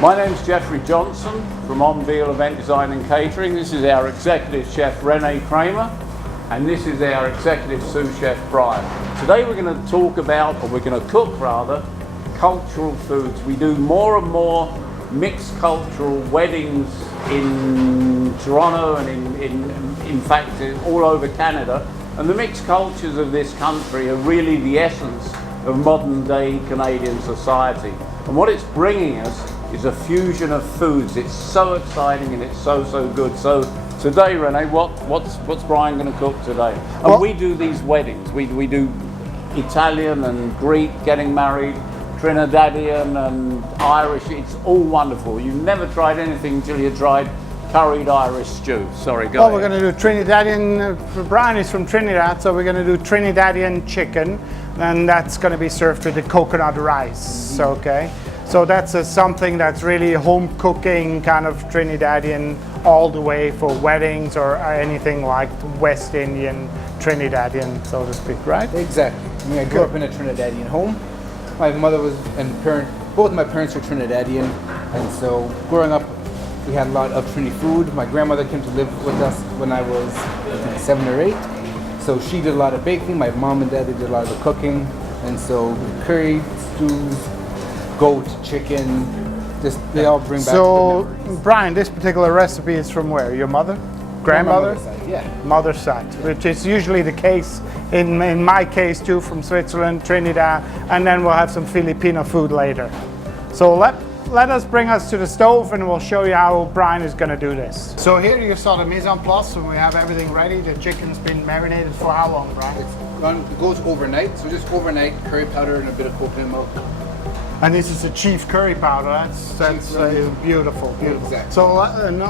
My name's Geary Johnson from En Ville Event Design and Catering. This is our executive chef Rene Kramer, and this is our executive sous chef Brian. Today we're going to talk about, or we're going to cook rather, cultural foods. We do more and more mixed cultural weddings in Toronto and in fact all over Canada. And the mixed cultures of this country are really the essence of modern day Canadian society. And what it's bringing us is a fusion of foods. It's so exciting and it's so good. So today, Rene, what's Brian going to cook today? And well, we do these weddings. We do Italian and Greek getting married, Trinidadian and Irish. It's all wonderful. You've never tried anything until you tried curried Irish stew. Sorry, go ahead. We're going to do Trinidadian. Brian is from Trinidad, so we're going to do Trinidadian chicken, and that's going to be served with the coconut rice. Mm-hmm. Okay. So that's something that's really home cooking, kind of Trinidadian, all the way for weddings or anything like West Indian, Trinidadian, so to speak, right? Exactly. I mean, I grew up in a Trinidadian home. My mother was, both my parents were Trinidadian, and so growing up, we had a lot of Trini food. My grandmother came to live with us when I was, I think, 7 or 8. So she did a lot of baking. My mom and dad did a lot of the cooking, and so curry, stews, goat, chicken, they all bring back so, the memories. Brian, this particular recipe is from where? Your mother? Grandmother? Mother's side, yeah. Mother's side, which is usually the case, in my case too, from Switzerland, Trinidad, and then we'll have some Filipino food later. So let us bring us to the stove and we'll show you how Brian is going to do this. So here you saw the mise en place and we have everything ready. The chicken's been marinated for how long, Brian? It goes overnight, so just overnight curry powder and a bit of coconut milk. And this is a chief curry powder. That's beautiful. Exactly. So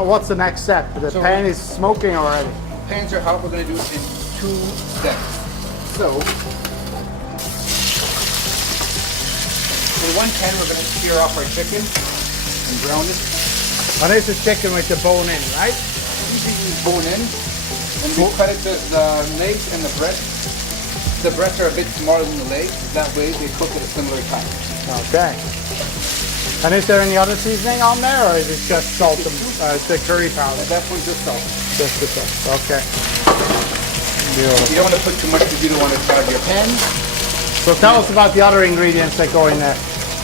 what's the next step? The pan is smoking already. Pans are hot. We're going to do it in 2 steps. So in one pan, we're going to sear off our chicken and brown it. And this is chicken with the bone in, right? Usually use bone in, and we cut it to the legs and the breast. The breasts are a bit smaller than the legs. That way, they cook at a similar time. Okay. And is there any other seasoning on there, or is it just salt and the curry powder? At that point, just salt. Just the salt. Okay. You don't want to put too much because you don't want to clog your pan. So tell us about the other ingredients that go in there.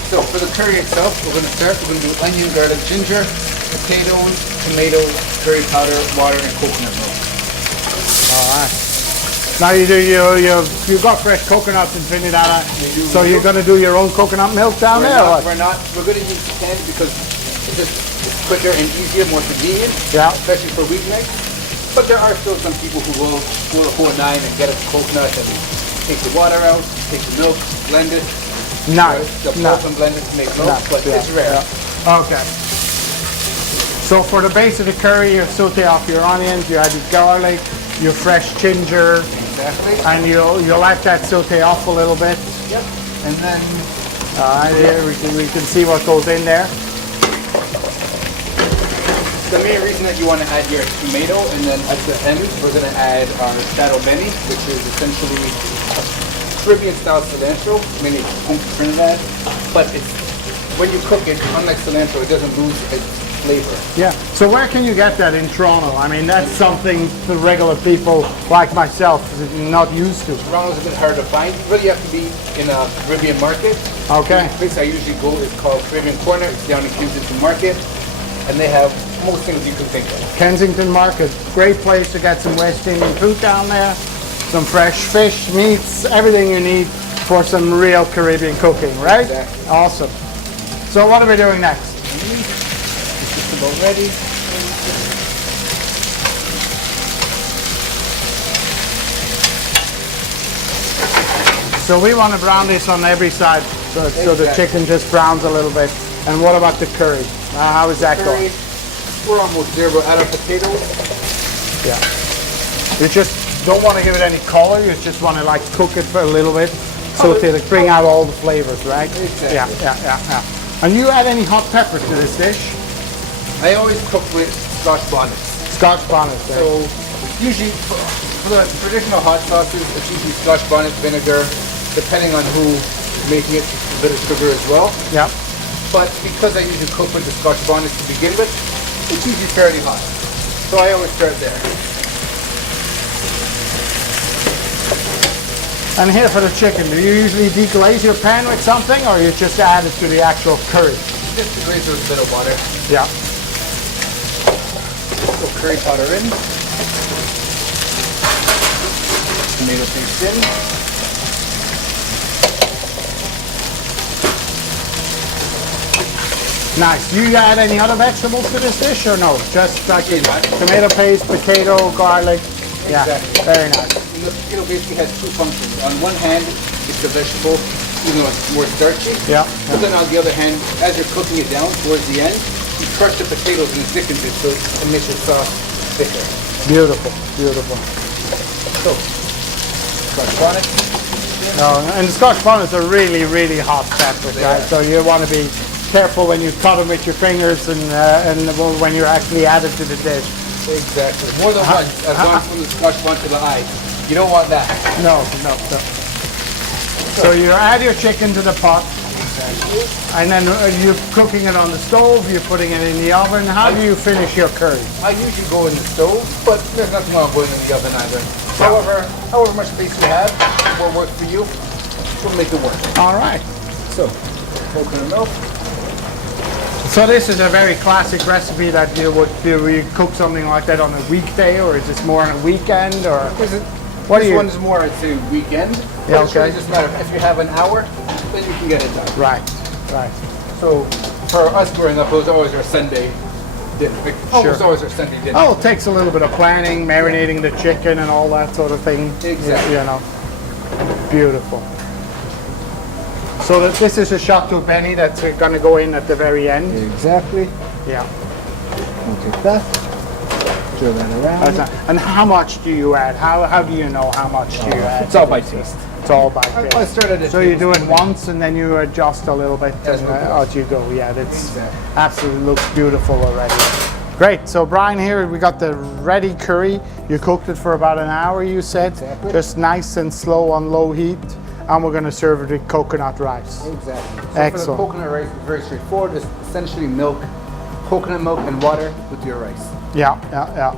So for the curry itself, we're going to do onion, garlic, ginger, potatoes, tomatoes, curry powder, water, and coconut milk. All right. Now you've got fresh coconuts in Trinidad, so you're going to do your own coconut milk down there? We're going to use canned because it's quicker and easier, more convenient, especially for weeknights. But there are still some people who will go the whole 9 and get a coconut and take the water out, take the milk, blend it. Nice. The pulp and blend it to make milk, but it's rare. Yeah. Okay. So for the base of the curry, you saute off your onions, you add your garlic, your fresh ginger. Exactly. And you'll let that saute off a little bit. Yep. And then here we can see what goes in there. The main reason that you want to add your tomato, and then at the end we're going to add our shadow benny, which is essentially a Caribbean style cilantro, mainly home to Trinidad. But when you cook it, unlike cilantro, it doesn't lose its flavor. Yeah. So where can you get that in Toronto? I mean, that's something the regular people like myself is not used to. Toronto's a bit hard to find. You really have to be in a Caribbean market. Okay. The place I usually go is called Caribbean Corner. It's down in Kensington Market, and they have most things you can think of. Kensington Market, great place to get some West Indian food down there, some fresh fish, meats, everything you need for some real Caribbean cooking, right? Exactly. Awesome. So what are we doing next? It's about ready. So we want to brown this on every side, so the chicken just browns a little bit. And what about the curry? How is that going? We're almost there. We'll add our potatoes. Yeah. You just don't want to give it any color. You just want to like cook it for a little bit, so to bring out all the flavors, right? Exactly. Yeah. And you add any hot pepper to this dish? I always cook with Scotch bonnets. Scotch bonnets. Right? So usually for the traditional hot sauces, it's usually Scotch bonnet vinegar, depending on who's making it, a bit of sugar as well. Yeah. but because I usually cook with the Scotch bonnet to begin with, it's usually fairly hot. So I always start there. And here for the chicken, do you usually deglaze your pan with something, or you just add it to the actual curry? Just glaze with a bit of water. Yeah. So curry powder in. Tomato paste in. Nice. Do you add any other vegetables to this dish, or no? Just like Exactly. tomato paste, potato, garlic. Yeah, Exactly. very nice. You know, basically has two functions. On one hand, it's the vegetable, even though it's more starchy. Yeah. But then on the other hand, as you're cooking it down towards the end, you crush the potatoes and it thickens it, so it makes your sauce thicker. Beautiful, beautiful. So, Scotch bonnet. No, and the Scotch bonnets are really, really hot peppers, They right? are. So you want to be careful when you cut them with your fingers and when you actually add it to the dish. Exactly. More than once, I've gone from the Scotch bonnet to the eye. You don't want that. No, no, no. So you add your chicken to the pot, and then you're cooking it on the stove, you're putting it in the oven. How do you finish your curry? I usually go in the stove, but there's nothing wrong going in the oven either. However much space you have, what works for you, we'll make it work. All right. So, coconut milk. So this is a very classic recipe that you would do. You cook something like that on a weekday, or is this more on a weekend, or what do This you? one's more, I'd say, weekend. Yeah, But it really okay. doesn't matter. If you have an hour, then you can get it done. Right, right. So, for us growing up, it was always our Sunday dinner. Like, almost Sure. always our Sunday dinner. Oh, it takes a little bit of planning, marinating the chicken and all that sort of thing. Exactly. You know, beautiful. So this is a Chateau Benny that's going to go in at the very end. Exactly. Yeah. We'll take that. Throw that around. And how much do you add? How do you know how much do you add? It's all by taste. It's all by I taste. started at So you do it once and then you adjust a little bit As and, we go. as you go. Yeah, it's Exactly. absolutely looks beautiful already. Great. So Brian, here we got the ready curry. You cooked it for about an hour, you said. Exactly. Just nice and slow on low heat. And we're going to serve it with coconut rice. Exactly. So Excellent. for the coconut rice, it's very straightforward. It's essentially milk, coconut milk, and water with your rice. Yeah, yeah, yeah.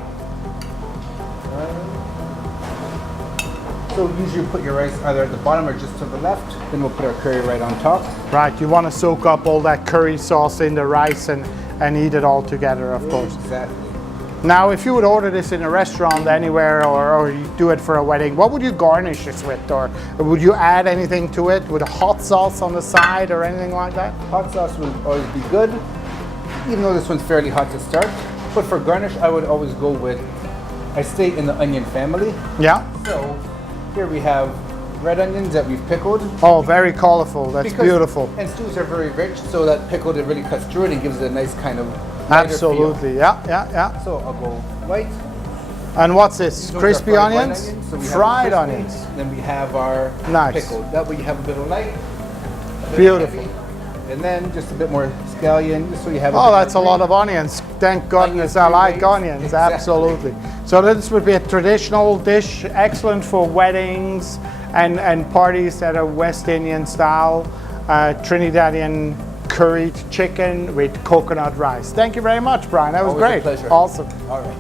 So usually put your rice either at the bottom or just to the left. Then we'll put our curry right on top. Right. You want to soak up all that curry sauce in the rice and eat it all together, of course. Exactly. Now, if you would order this in a restaurant anywhere or you do it for a wedding, what would you garnish this with? Or would you add anything to it? With a hot sauce on the side or anything like that? Hot sauce will always be good, even though this one's fairly hot to start. But for garnish, I would always go with, I stay in the onion family. Yeah. So here we have red onions that we've pickled. Oh, very colorful. That's Because- beautiful. And stews are very rich, so that pickled it really cuts through it and gives it a nice kind of lighter Absolutely. Yeah, yeah, yeah. feel. So I'll go white. And what's this? These ones are Crispy fried white onions? So we have Fried crispy, onions. Then we have our Nice. pickled. That way you have a bit of light. A bit Beautiful. heavy, and then just a bit more scallion, just so you have. Oh, that's a lot of onions. Thank goodness I like onions. Exactly. Absolutely. So this would be a traditional dish, excellent for weddings and parties that are West Indian style, Trinidadian curried chicken with coconut rice. Thank you very much, Brian. That was Always a great. pleasure. Awesome. All right.